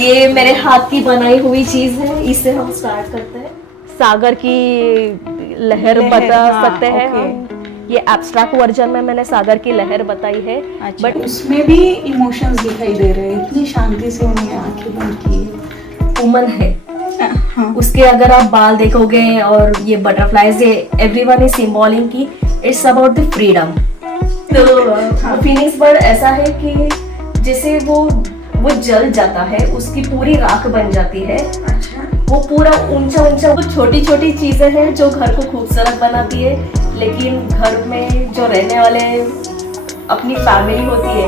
ये मेरे हाथ की बनाई हुई चीज है, इससे हम स्टार्ट करते हैं। सागर की लहर बता सकते हैं हम। ये एब्स्ट्रैक्ट वर्जन में मैंने सागर की लहर बताई है। अच्छा, बट उसमें भी इमोशंस दिखाई दे रहे हैं, इतनी शांति से उन्होंने आंखें बंद की है। वुमन है, हाँ, उसके अगर आप बाल देखोगे और ये बटरफ्लाइज, ये एवरीवन इज सिंबॉलिक की इट्स अबाउट द फ्रीडम। तो फीनिक्स बर्ड ऐसा है कि जैसे वो जल जाता है, उसकी पूरी राख बन जाती है। अच्छा, वो पूरा ऊंचा ऊंचा, वो छोटी छोटी चीजें हैं जो घर को खूबसूरत बनाती है। लेकिन घर में जो रहने वाले अपनी फैमिली होती है,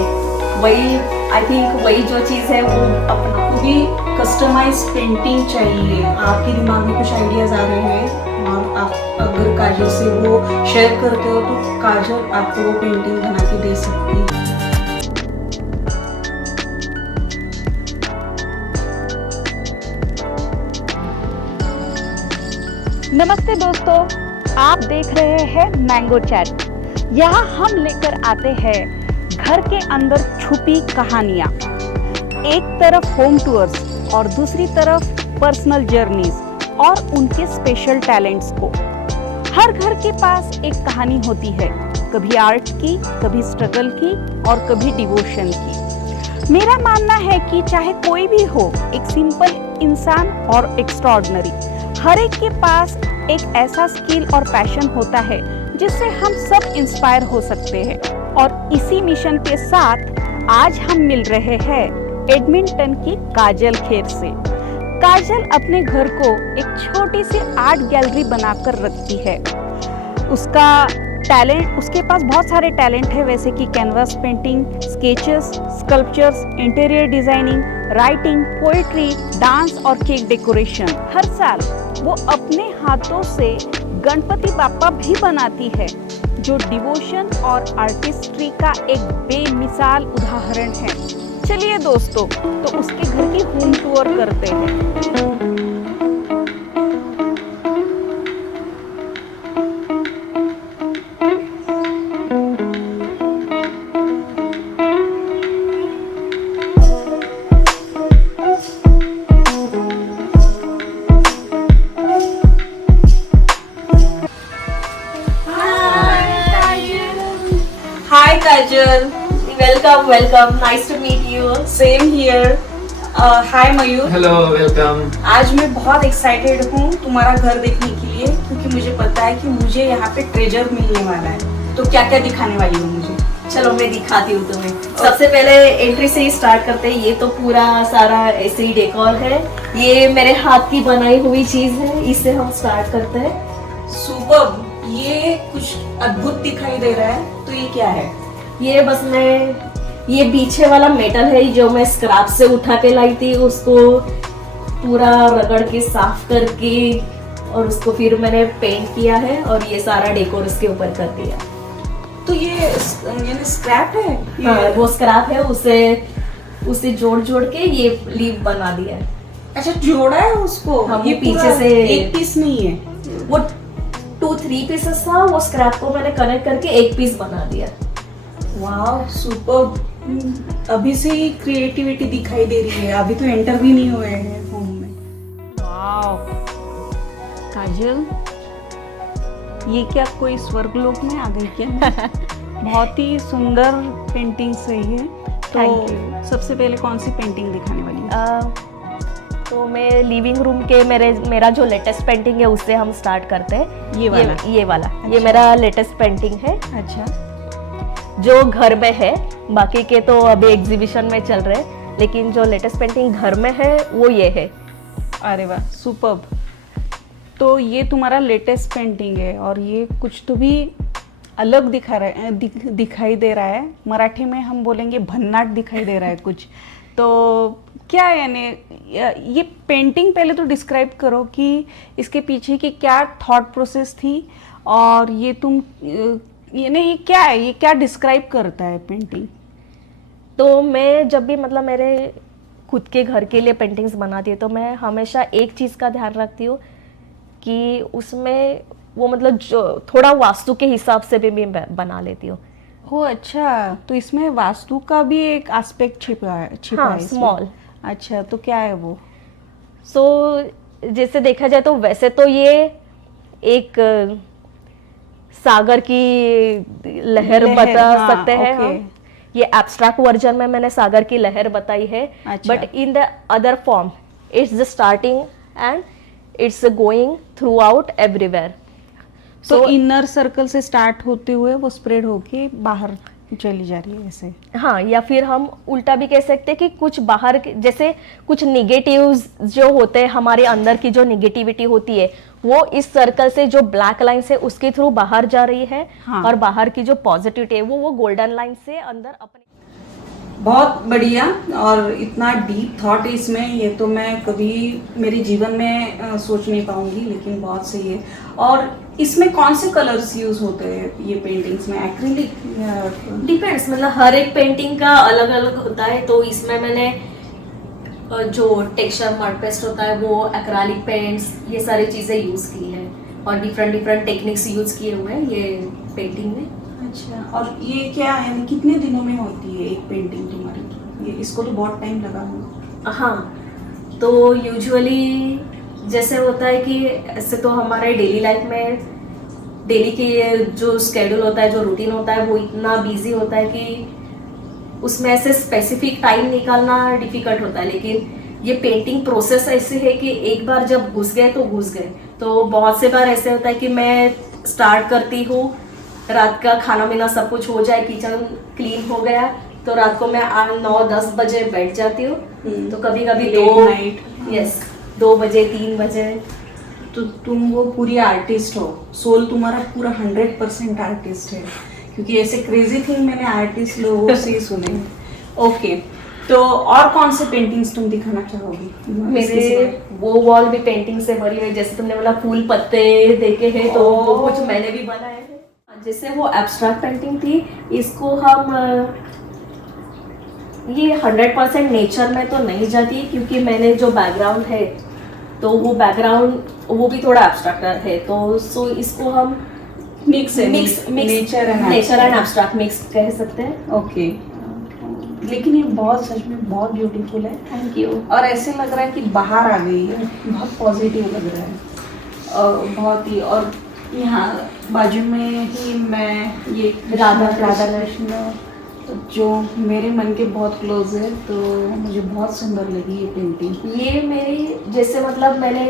वही आई थिंक वही जो चीज है वो अपना भी कस्टमाइज पेंटिंग चाहिए। आपके दिमाग में कुछ आइडियाज आ रहे हैं और आप अगर काजल से वो शेयर करते हो तो काजल आपको वो पेंटिंग बना के दे सकती है। नमस्ते दोस्तों, आप देख रहे हैं मैंगो चैट। यहाँ हम लेकर आते हैं घर के अंदर छुपी कहानियाँ। एक तरफ होम टूर्स और दूसरी तरफ पर्सनल जर्नीज और उनके स्पेशल टैलेंट्स को। हर घर के पास एक कहानी होती है, कभी आर्ट की, कभी स्ट्रगल की और कभी डिवोशन की। मेरा मानना है कि चाहे कोई भी हो, एक सिंपल इंसान और एक्स्ट्रॉर्डिनरी, हर एक के पास एक ऐसा स्किल और पैशन होता है जिससे हम सब इंस्पायर हो सकते हैं। और इसी मिशन के साथ आज हम मिल रहे हैं एडमिंटन की काजल खेर से। काजल अपने घर को एक छोटी सी आर्ट गैलरी बनाकर रखती है। उसका टैलेंट, उसके पास बहुत सारे टैलेंट है, वैसे कि canvas painting, sketches, sculptures, interior designing, writing, poetry, dance और केक डेकोरेशन। हर साल वो अपने हाथों से गणपति बाप्पा भी बनाती है, जो डिवोशन और आर्टिस्ट्री का एक बेमिसाल उदाहरण है। चलिए दोस्तों, तो उसके घर की होम टूर करते हैं। Hi Kajal, welcome welcome, nice to meet you. Same here. Hi Mayur. Hello, welcome. आज मैं बहुत एक्साइटेड हूँ तुम्हारा घर देखने के लिए, क्योंकि मुझे पता है कि मुझे यहाँ पे ट्रेजर मिलने वाला है। तो क्या क्या दिखाने वाली हो मुझे? चलो मैं दिखाती हूँ तुम्हें। सबसे पहले एंट्री से ही स्टार्ट करते हैं। ये तो पूरा सारा ऐसे ही डेकोर है। ये मेरे हाथ की बनाई हुई चीज है, इससे हम स्टार्ट करते हैं। सुपर्ब, ये कुछ अद्भुत दिखाई दे रहा है। तो ये क्या है? ये बस ये पीछे वाला मेटल है जो मैं स्क्रैप से उठा के लाई थी, उसको पूरा रगड़ के साफ करके और उसको फिर मैंने पेंट किया है और ये सारा डेकोर इसके ऊपर कर दिया। तो ये यानी स्क्रैप है? हाँ, वो स्क्रैप है, उसे जोड़ जोड़ के ये लीफ बना दिया है। अच्छा, जोड़ा है उसको? हाँ, ये वो पीछे पूरा से एक पीस नहीं है? वो 2-3 पीसेस था, वो स्क्रैप को मैंने कनेक्ट करके एक पीस बना दिया। वाह, सुपर्ब। अभी से ही क्रिएटिविटी दिखाई दे रही है, अभी तो एंटर भी नहीं हुए हैं होम में। वाव काजल, ये क्या कोई स्वर्गलोक में आ गई क्या? बहुत ही सुंदर पेंटिंग सही है। Thank तो सबसे पहले कौन सी पेंटिंग दिखाने वाली है? तो मैं लिविंग रूम के मेरा जो लेटेस्ट पेंटिंग है उससे हम स्टार्ट करते हैं। ये वाला? ये वाला, ये अच्छा। मेरा लेटेस्ट पेंटिंग है अच्छा, जो घर में है। बाकी के तो अभी एग्जीबिशन में चल रहे हैं, लेकिन जो लेटेस्ट पेंटिंग घर में है वो ये है। अरे वाह, सुपर्ब। तो ये तुम्हारा लेटेस्ट पेंटिंग है और ये कुछ तो भी अलग दिखाई दे रहा है। मराठी में हम बोलेंगे भन्नाट दिखाई दे रहा है कुछ। तो क्या है, यानी ये पेंटिंग पहले तो डिस्क्राइब करो कि इसके पीछे की क्या थॉट प्रोसेस थी, और ये ये क्या है, ये क्या डिस्क्राइब करता है पेंटिंग? तो मैं जब भी मतलब मेरे खुद के घर के लिए पेंटिंग्स बनाती हूँ तो मैं हमेशा एक चीज़ का ध्यान रखती हूँ कि उसमें वो मतलब जो थोड़ा वास्तु के हिसाब से भी मैं बना लेती हूँ। हो, अच्छा, तो इसमें वास्तु का भी एक एस्पेक्ट छिपा है हाँ, इसमें। स्मॉल। अच्छा, तो क्या है वो? सो जैसे देखा जाए तो वैसे तो ये एक सागर की लहर बता हाँ, सकते हैं ओके। हम। ये एब्स्ट्रैक्ट वर्जन में मैंने सागर की लहर बताई है, अच्छा। But in the other form it's the starting and it's going through out everywhere. तो इनर सर्कल से स्टार्ट होते हुए वो स्प्रेड होके बाहर चली जा रही है ऐसे। हाँ, या फिर हम उल्टा भी कह सकते हैं कि कुछ बाहर जैसे कुछ निगेटिव्स जो होते हैं, हमारे अंदर की जो निगेटिविटी होती है वो इस सर्कल से जो ब्लैक लाइन से उसके थ्रू बाहर जा रही है। हाँ। और बाहर की जो पॉजिटिविटी है वो गोल्डन लाइन से अंदर अपने। बहुत बढ़िया, और इतना डीप थॉट इसमें, ये तो मैं कभी मेरे जीवन में सोच नहीं पाऊंगी, लेकिन बहुत सही है। और इसमें कौन से कलर्स यूज होते हैं ये पेंटिंग्स में? एक्रिलिक? डिपेंड्स, मतलब हर एक पेंटिंग का अलग अलग होता है। तो इसमें मैंने जो टेक्सचर मड पेस्ट होता है वो, एक्रेलिक पेंट्स, ये सारी चीज़ें यूज़ की है और डिफरेंट डिफरेंट टेक्निक्स यूज़ किए हुए हैं ये पेंटिंग में। अच्छा, और ये क्या है, कितने दिनों में होती है एक पेंटिंग तुम्हारी? ये इसको तो बहुत टाइम लगा होगा। हाँ, तो यूजुअली जैसे होता है कि ऐसे तो हमारे डेली लाइफ में डेली के जो स्केड्यूल होता है, जो रूटीन होता है वो इतना बिजी होता है कि उसमें ऐसे स्पेसिफिक टाइम निकालना डिफिकल्ट होता है। लेकिन ये पेंटिंग प्रोसेस ऐसे है कि एक बार जब घुस गए तो घुस गए। तो बहुत से बार ऐसे होता है कि मैं स्टार्ट करती हूँ, रात का खाना पीना सब कुछ हो जाए, किचन क्लीन हो गया, तो रात को मैं 8-9-10 बजे बैठ जाती हूँ। तो कभी कभी Late 2 बजे 3 बजे। तो तुम वो पूरी आर्टिस्ट हो, सोल तुम्हारा पूरा 100% आर्टिस्ट है, क्योंकि ऐसे क्रेजी थिंग मैंने आर्टिस्ट लोगों से ही सुने हैं। ओके, तो और कौन से पेंटिंग्स तुम दिखाना चाहोगी? मेरे वो वॉल भी पेंटिंग से भरी हुई, जैसे तुमने बोला फूल पत्ते देखे हैं तो वो कुछ मैंने भी बनाए हैं। जैसे वो एब्स्ट्रैक्ट पेंटिंग थी, इसको हम ये 100% नेचर में तो नहीं जाती, क्योंकि मैंने जो बैकग्राउंड है तो वो बैकग्राउंड वो भी थोड़ा एब्स्ट्रैक्ट है। तो सो इसको हम mix nature and abstract mix कह सकते हैं। ओके, लेकिन ये बहुत सच में बहुत ब्यूटीफुल है। Thank you. और ऐसे लग रहा है कि बाहर आ गई है, बहुत पॉजिटिव लग रहा है, और बहुत ही। और यहाँ बाजू में ही मैं ये राधा कृष्ण जो मेरे मन के बहुत क्लोज है, तो मुझे बहुत सुंदर लगी ये पेंटिंग। ये मेरी जैसे मतलब मैंने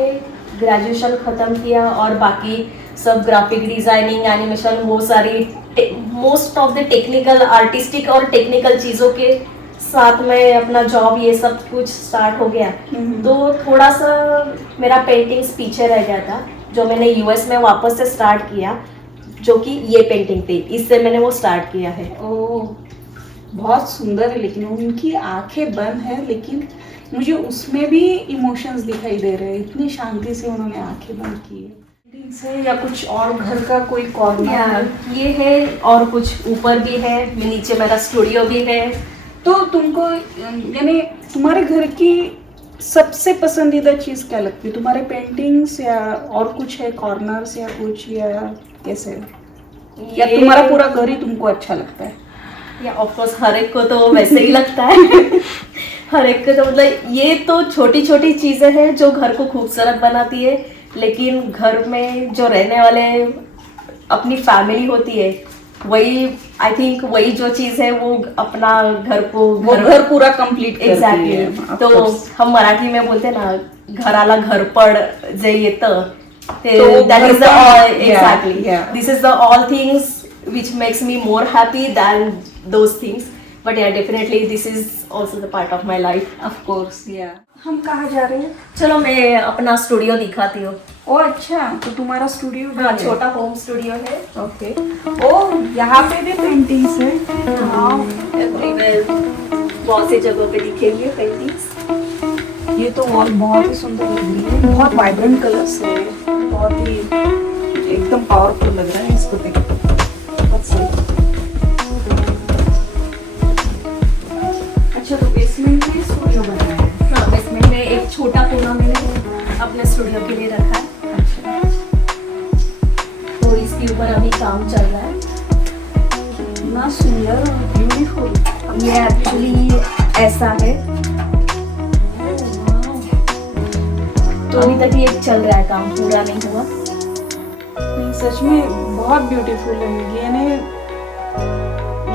ग्रेजुएशन ख़त्म किया और बाकी सब ग्राफिक डिज़ाइनिंग, एनिमेशन, वो सारी most of the technical, artistic और टेक्निकल चीज़ों के साथ में अपना जॉब ये सब कुछ स्टार्ट हो गया। तो थोड़ा सा मेरा पेंटिंग्स पीछे रह गया था, जो मैंने यूएस में वापस से स्टार्ट किया, जो कि ये पेंटिंग थी, इससे मैंने वो स्टार्ट किया है। ओह, बहुत सुंदर है, लेकिन उनकी आंखें बंद है, लेकिन मुझे उसमें भी इमोशंस दिखाई दे रहे हैं। इतनी शांति से उन्होंने आंखें बंद की है। से या कुछ और घर का कोई कॉर्नर? ये है, और कुछ ऊपर भी है, नीचे मेरा स्टूडियो भी है। तो तुमको यानी तुम्हारे घर की सबसे पसंदीदा चीज़ क्या लगती है? तुम्हारे पेंटिंग्स या और कुछ है, कॉर्नर्स या कुछ, या कैसे? या तुम्हारा पूरा घर ही तुमको अच्छा लगता है? या ऑफ कोर्स हर एक को तो वैसे ही लगता है। हर एक को तो मतलब ये तो छोटी छोटी चीज़ें हैं जो घर को खूबसूरत बनाती है, लेकिन घर में जो रहने वाले अपनी फैमिली होती है, वही आई थिंक वही जो चीज़ है वो अपना घर को घर पूरा कंप्लीट करती है। एग्जैक्टली। तो हम मराठी में बोलते हैं ना, घराला घर पड जे येतं, that is the all, exactly. This is the all things which makes me more happy than those things. But yeah, definitely this is also the part of my life. Of course, yeah. हम कहाँ जा रहे हैं? चलो मैं अपना studio दिखाती हूँ। ओ अच्छा, तो तुम्हारा स्टूडियो भी हाँ, है? छोटा होम स्टूडियो है। ओके। ओ, यहाँ पे भी पेंटिंग्स है? हाँ, एवरीवेयर बहुत सी जगहों पे दिखेंगे पेंटिंग्स। ये तो वॉल बहुत ही सुंदर लग रही है, बहुत वाइब्रेंट कलर्स है, बहुत ही एकदम पावरफुल लग रहा है इसको देख के। बहुत सही। अच्छा, तो बेसमेंट में स्टूडियो बनाया है? हाँ, बेसमेंट में एक छोटा कोना मैंने अपने स्टूडियो के लिए रखा है। अच्छा, तो इसके ऊपर अभी काम चल रहा है। कितना सुंदर और ब्यूटीफुल। ये एक्चुअली ऐसा है, तो अभी तक ये चल रहा है, काम पूरा नहीं हुआ। नहीं, सच में बहुत ब्यूटीफुल है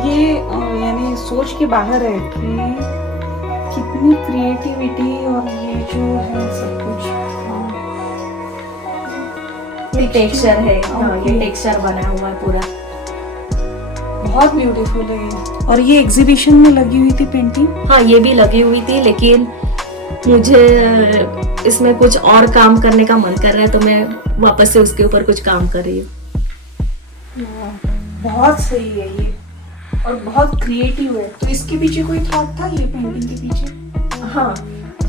ये यानी सोच के बाहर है कि कितनी क्रिएटिविटी और ये जो है सब कुछ। ये टेक्सचर है, हाँ ये Okay. टेक्सचर बना हुआ है पूरा। बहुत ब्यूटीफुल है ये। और ये एग्जीबिशन में लगी हुई थी पेंटिंग? हाँ ये भी लगी हुई थी, लेकिन मुझे इसमें कुछ और काम करने का मन कर रहा है, तो मैं वापस से उसके ऊपर कुछ काम कर रही हूँ। बहुत सही है ये और बहुत क्रिएटिव है। तो इसके पीछे कोई थॉट था ये पेंटिंग के पीछे? हाँ,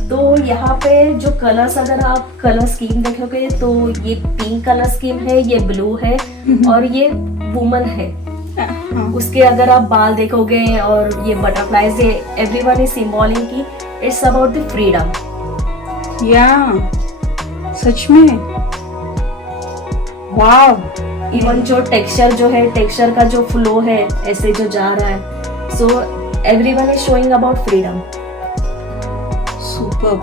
तो यहाँ पे जो कलर्स, अगर आप कलर स्कीम देखोगे तो ये पिंक कलर स्कीम है, ये ब्लू है और ये वुमन है। हाँ। उसके अगर आप बाल देखोगे और ये बटरफ्लाइज, ये एवरीवन इज सिंबॉलिक की इट्स अबाउट द फ्रीडम। या सच में वाव। इवन जो टेक्सचर जो है, टेक्सचर का जो फ्लो है ऐसे जो जा रहा है, so everyone is showing about freedom. Super.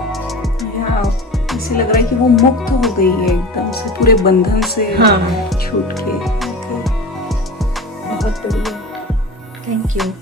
या ऐसे लग रहा है कि वो मुक्त हो गई है एकदम से पूरे बंधन से। हाँ। छूट के। बहुत बढ़िया, थैंक यू।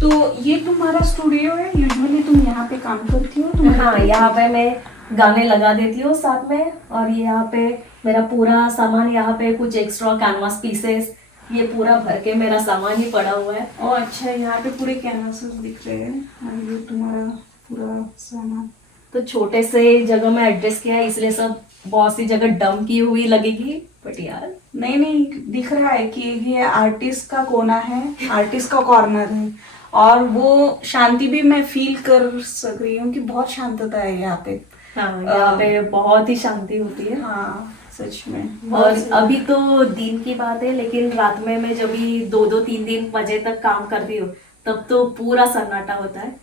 तो ये तुम्हारा स्टूडियो है? यूजुअली तुम यहाँ पे काम करती हो? हाँ, यहाँ पे मैं गाने लगा देती हूँ साथ में, और ये यहाँ पे मेरा पूरा सामान, यहाँ पे कुछ एक्स्ट्रा कैनवास पीसेस, ये पूरा भर के मेरा सामान ही पड़ा हुआ है। ओ अच्छा, यहाँ पे पूरे कैनवासेस दिख रहे हैं और ये तुम्हारा पूरा सामान। तो छोटे से जगह में एडजस्ट किया है, इसलिए सब बहुत सी जगह डम की हुई लगेगी, बट यार नहीं दिख रहा है कि ये आर्टिस्ट का कोना है, आर्टिस्ट का कॉर्नर है। और वो शांति भी मैं फील कर सक रही हूँ कि बहुत शांतता है यहाँ पे। हाँ, यहाँ पे बहुत ही शांति होती है। हाँ सच में। और अभी तो दिन की बात है, लेकिन रात में मैं जब भी 2-3 बजे तक काम करती हूँ, तब तो पूरा सन्नाटा होता है।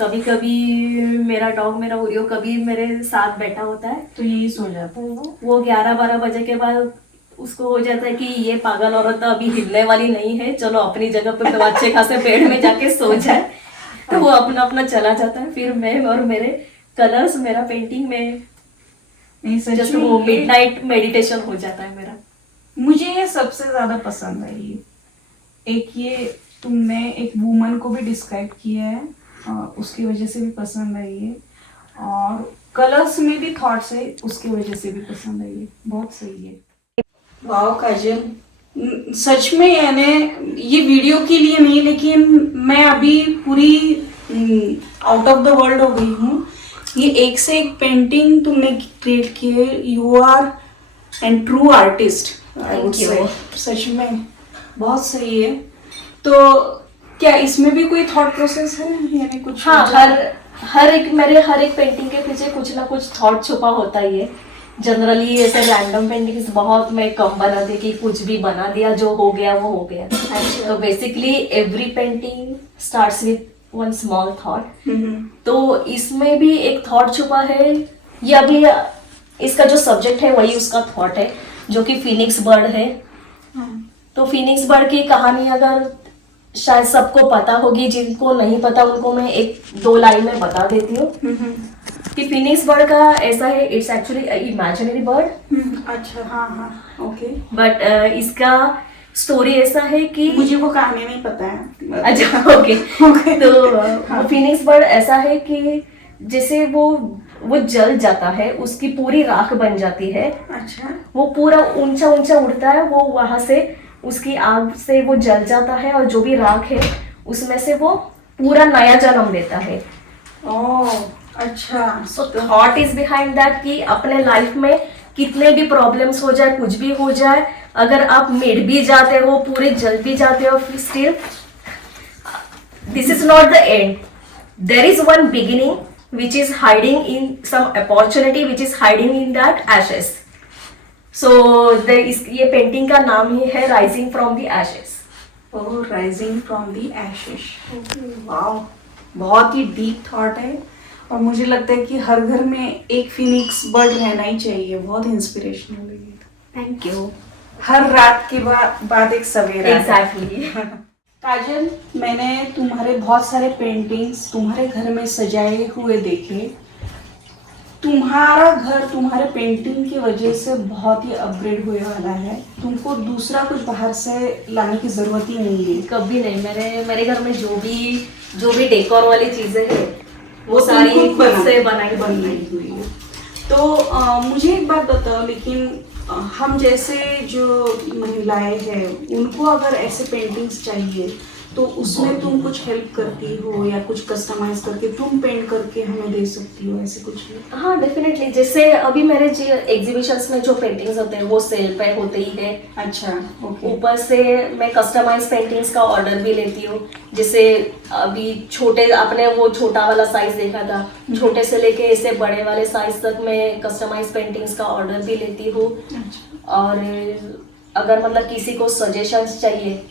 कभी कभी मेरा डॉग, मेरा ओरियो कभी मेरे साथ बैठा होता है, तो यही सो जाता है वो। 11-12 बजे के बाद उसको हो जाता है कि ये पागल औरत तो अभी हिलने वाली नहीं है, चलो अपनी जगह पर तो अच्छे खासे पेड़ में जाके सो जाए। तो वो अपना अपना चला जाता है। फिर मैं और मेरे कलर्स, मेरा पेंटिंग में नहीं सच जस्ट में वो ये- मिडनाइट मेडिटेशन हो जाता है मेरा। मुझे ये सबसे ज्यादा पसंद है ये। एक ये तुमने एक वुमन को भी डिस्क्राइब किया है, उसकी वजह से भी पसंद है ये। और कलर्स में भी थॉट्स है, उसकी वजह से भी पसंद है ये। बहुत सही है। वाह काजल, सच में यानी ये वीडियो के लिए नहीं, लेकिन मैं अभी पूरी आउट ऑफ द वर्ल्ड हो गई हूँ। ये एक से एक पेंटिंग तुमने क्रिएट की है। You are and true artist, I would Thank you. से। सच में बहुत सही है। तो क्या इसमें भी कोई थॉट प्रोसेस है यानी कुछ? हाँ, हर एक पेंटिंग के पीछे कुछ ना कुछ थॉट छुपा होता ही है। जनरली ऐसे रैंडम पेंटिंग्स बहुत मैं कम बनाती, कि कुछ भी बना दिया, जो हो गया वो हो गया। तो basically every painting starts with one small thought. तो इसमें भी एक थॉट छुपा है। ये अभी इसका जो सब्जेक्ट है वही उसका थॉट है, जो कि फिनिक्स बर्ड है। तो फिनिक्स बर्ड की कहानी अगर शायद सबको पता होगी, जिनको नहीं पता उनको मैं 1-2 लाइन में बता देती हूँ कि फिनिक्स बर्ड का ऐसा है, इट्स एक्चुअली इमेजिनरी बर्ड। अच्छा, हाँ हाँ, ओके। बट इसका स्टोरी ऐसा है कि मुझे वो कहानी नहीं पता है। अच्छा, ओके। Okay. तो फिनिक्स बर्ड ऐसा है कि जैसे वो जल जाता है, उसकी पूरी राख बन जाती है। अच्छा। वो पूरा ऊंचा ऊंचा उड़ता है, वो वहां से उसकी आग से वो जल जाता है, और जो भी राख है उसमें से वो पूरा नया जन्म लेता है। ओह अच्छा। So thought is behind that कि अपने लाइफ में कितने भी प्रॉब्लम्स हो जाए, कुछ भी हो जाए, अगर आप मिट भी जाते हो, पूरे जल भी जाते हो, फिर still this is not the end. There is one beginning which is hiding in some opportunity which is hiding in that ashes. So ये पेंटिंग का नाम ही है rising from the ashes. Oh, rising from the ashes. Wow, बहुत ही deep thought है। और मुझे लगता है कि हर घर में एक फिनिक्स बर्ड रहना ही चाहिए। बहुत इंस्पिरेशनल है ये। Thank you. हर रात के बाद एक सवेरा। एग्जैक्टली। काजल, मैंने तुम्हारे बहुत सारे पेंटिंग्स तुम्हारे घर में सजाए हुए देखे। तुम तुम्हारा घर तुम्हारे पेंटिंग की वजह से बहुत ही अपग्रेड होने वाला है। तुमको दूसरा कुछ बाहर से लाने की जरूरत ही नहीं है। कभी नहीं। मेरे घर में जो भी डेकोर वाली चीजें हैं वो तुम सारी खुद खुद से बनाई हुई है। तो मुझे एक बात बताओ, लेकिन हम जैसे जो महिलाएं हैं उनको अगर ऐसे पेंटिंग्स चाहिए तो उसमें तुम कुछ हेल्प करती हो या कुछ कस्टमाइज करके तुम पेंट करके हमें दे सकती हो, ऐसे कुछ है? हाँ डेफिनेटली। जैसे अभी मेरे एग्जीबिशंस में जो पेंटिंग्स होते हैं वो सेल पे होते ही है। अच्छा, ओके। ऊपर से मैं कस्टमाइज पेंटिंग्स का ऑर्डर भी लेती हूँ। जैसे अभी छोटे आपने वो छोटा वाला साइज देखा था, छोटे से लेके ऐसे बड़े वाले साइज तक मैं कस्टमाइज पेंटिंग्स का ऑर्डर भी लेती हूँ। और अगर मतलब किसी को सजेशंस चाहिए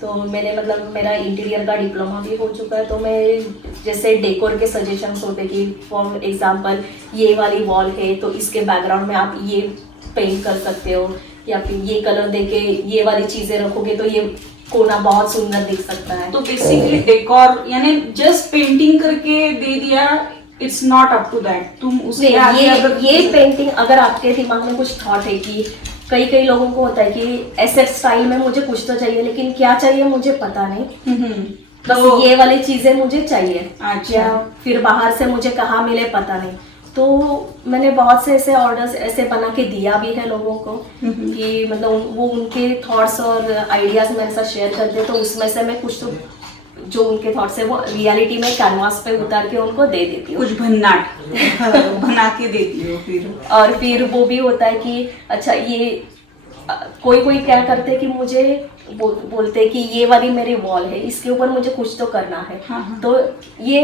तो मेरा इंटीरियर का डिप्लोमा भी हो चुका है, तो मैं जैसे डेकोर के सजेशंस होते कि फॉर एग्जांपल ये वाली वॉल है तो इसके बैकग्राउंड में आप ये पेंट कर सकते हो, या फिर ये कलर देके ये वाली चीजें रखोगे तो ये कोना बहुत सुंदर दिख सकता है। तो बेसिकली डेकोर यानी जस्ट पेंटिंग करके दे दिया, it's not up to that. तुम उसके आगे ये पेंटिंग अगर आपके दिमाग में कुछ थॉट है कि कई लोगों को होता है कि ऐसे स्टाइल में मुझे कुछ तो चाहिए लेकिन क्या चाहिए मुझे पता नहीं, बस तो ये वाली चीजें मुझे चाहिए। अच्छा। या फिर बाहर से मुझे कहाँ मिले पता नहीं, तो मैंने बहुत से ऐसे ऑर्डर्स ऐसे बना के दिया भी है लोगों को कि मतलब वो उनके थॉट्स और आइडियाज मेरे साथ शेयर करते हैं, तो उसमें से मैं कुछ तो जो उनके थॉट्स है वो रियलिटी में कैनवास पे उतार के उनको दे देती हूँ, कुछ भन्नाट बना के देती हो फिर। और फिर वो भी होता है कि अच्छा ये कोई क्या करते हैं कि मुझे बोलते हैं कि ये वाली मेरी वॉल है, इसके ऊपर मुझे कुछ तो करना है। हाँ। तो ये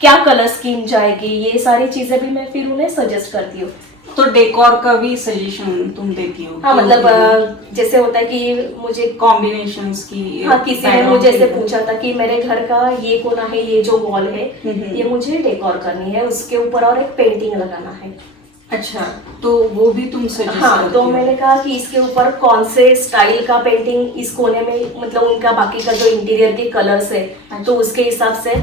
क्या कलर स्कीम जाएगी, ये सारी चीजें भी मैं फिर उन्हें सजेस्ट करती हूँ। तो डेकोर का भी सजेशन तुम देती हो? हाँ मतलब जैसे होता है कि मुझे कॉम्बिनेशंस की। हाँ, किसी ने मुझे ऐसे पूछा था कि मेरे घर का ये कोना है, ये जो वॉल है ये मुझे डेकोर करनी है, उसके ऊपर और एक पेंटिंग लगाना है। अच्छा, तो वो भी तुम सजेस्ट हाँ, करती तो हो? मैंने कहा कि इसके ऊपर कौन से स्टाइल का पेंटिंग इस कोने में, मतलब उनका बाकी का जो इंटीरियर के कलर्स है तो उसके हिसाब से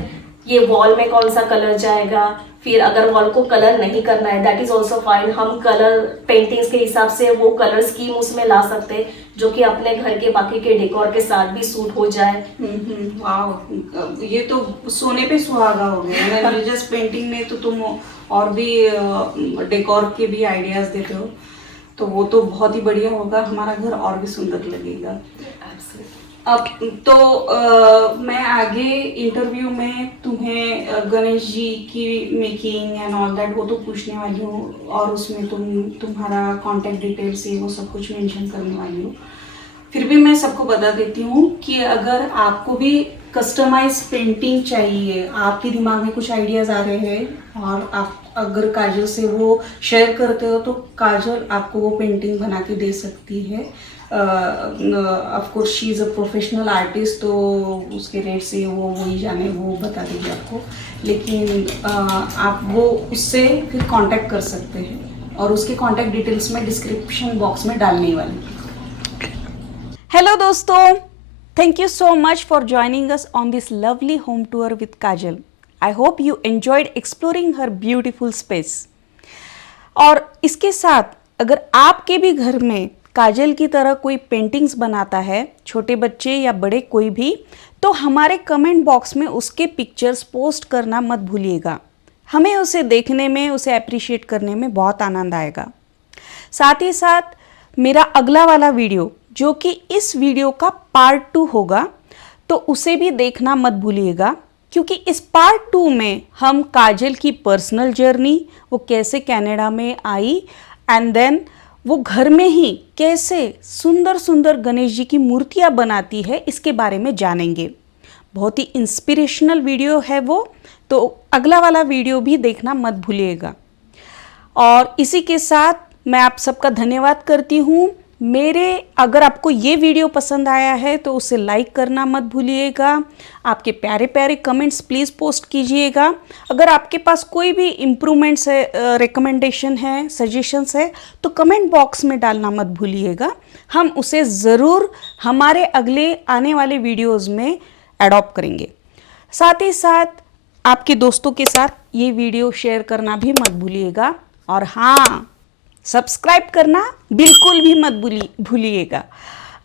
ये वॉल में कौन सा कलर जाएगा। फिर अगर वॉल को कलर नहीं करना है दैट इज ऑल्सो फाइन, हम कलर पेंटिंग्स के हिसाब से वो कलर स्कीम उसमें ला सकते हैं जो कि अपने घर के बाकी के डेकोर के साथ भी सूट हो जाए। वाह, ये तो सोने पे सुहागा हो गया। रिलीजियस पेंटिंग में तो तुम और भी डेकोर के भी आइडियाज देते हो, तो वो तो बहुत ही बढ़िया होगा, हमारा घर और भी सुंदर लगेगा। अब तो मैं आगे इंटरव्यू में तुम्हें गणेश जी की मेकिंग एंड ऑल दैट वो तो पूछने वाली हूँ, और उसमें तुम्हारा कांटेक्ट डिटेल्स ये वो सब कुछ मेंशन करने वाली हूँ। फिर भी मैं सबको बता देती हूँ कि अगर आपको भी कस्टमाइज पेंटिंग चाहिए, आपके दिमाग में कुछ आइडियाज आ रहे हैं और आप अगर काजल से वो शेयर करते हो तो काजल आपको वो पेंटिंग बना के दे सकती है। Of course she is a professional artist, तो उसके रेट से वो वही जाने वो बता देगी आपको, लेकिन आप वो उससे फिर कांटेक्ट कर सकते हैं और उसके कांटेक्ट डिटेल्स में डिस्क्रिप्शन बॉक्स में डालने वाली। हेलो दोस्तों, thank you so much for joining us on this lovely home tour with Kajal. I hope you enjoyed exploring her beautiful space. और इसके साथ अगर आपके भी घर में काजल की तरह कोई पेंटिंग्स बनाता है, छोटे बच्चे या बड़े कोई भी, तो हमारे कमेंट बॉक्स में उसके पिक्चर्स पोस्ट करना मत भूलिएगा। हमें उसे देखने में, उसे अप्रिशिएट करने में बहुत आनंद आएगा। साथ ही साथ मेरा अगला वाला वीडियो जो कि इस वीडियो का पार्ट 2 होगा, तो उसे भी देखना मत भूलिएगा, क्योंकि इस पार्ट 2 में हम काजल की पर्सनल जर्नी, वो कैसे कनाडा में आई एंड देन वो घर में ही कैसे सुंदर सुंदर गणेश जी की मूर्तियाँ बनाती है, इसके बारे में जानेंगे। बहुत ही इंस्पिरेशनल वीडियो है वो, तो अगला वाला वीडियो भी देखना मत भूलिएगा। और इसी के साथ मैं आप सबका धन्यवाद करती हूँ। अगर आपको ये वीडियो पसंद आया है तो उसे लाइक करना मत भूलिएगा। आपके प्यारे प्यारे कमेंट्स प्लीज़ पोस्ट कीजिएगा। अगर आपके पास कोई भी इम्प्रूवमेंट्स है, रिकमेंडेशन है, सजेशंस है, तो कमेंट बॉक्स में डालना मत भूलिएगा। हम उसे ज़रूर हमारे अगले आने वाले वीडियोज़ में एडॉप्ट करेंगे। साथ ही साथ आपके दोस्तों के साथ ये वीडियो शेयर करना भी मत भूलिएगा। और हाँ, सब्सक्राइब करना बिल्कुल भी मत भूलिएगा,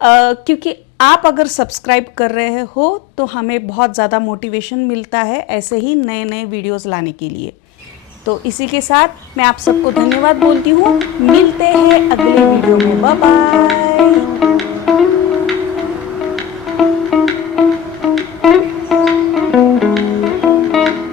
क्योंकि आप अगर सब्सक्राइब कर रहे हो तो हमें बहुत ज़्यादा मोटिवेशन मिलता है ऐसे ही नए नए वीडियोस लाने के लिए। तो इसी के साथ मैं आप सबको धन्यवाद बोलती हूँ। मिलते हैं अगले वीडियो में। Bye bye.